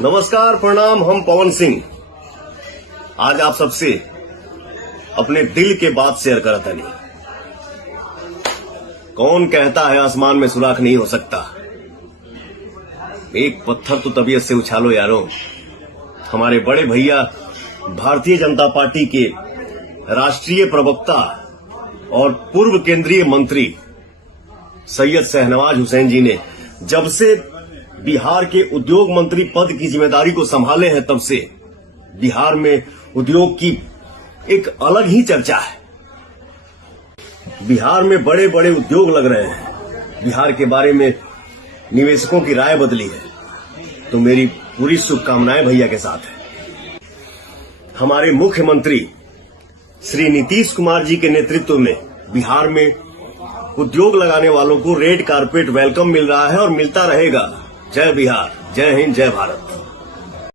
नमस्कार, प्रणाम। हम पवन सिंह आज आप सबसे अपने दिल के बात शेयर करता नहीं। कौन कहता है आसमान में सुराख नहीं हो सकता। एक पत्थर तो तबीयत से उछालो यारों। हमारे बड़े भैया भारतीय जनता पार्टी के राष्ट्रीय प्रवक्ता और पूर्व केंद्रीय मंत्री सैयद शहनवाज हुसैन जी ने जब से बिहार के उद्योग मंत्री पद की जिम्मेदारी को संभाले हैं, तब से बिहार में उद्योग की एक अलग ही चर्चा है। बिहार में बड़े बड़े उद्योग लग रहे हैं। बिहार के बारे में निवेशकों की राय बदली है, तो मेरी पूरी शुभकामनाएं भैया के साथ है। हमारे मुख्यमंत्री श्री नीतीश कुमार जी के नेतृत्व में बिहार में उद्योग लगाने वालों को रेड कारपेट वेलकम मिल रहा है और मिलता रहेगा। जय बिहार, जय हिंद, जय भारत।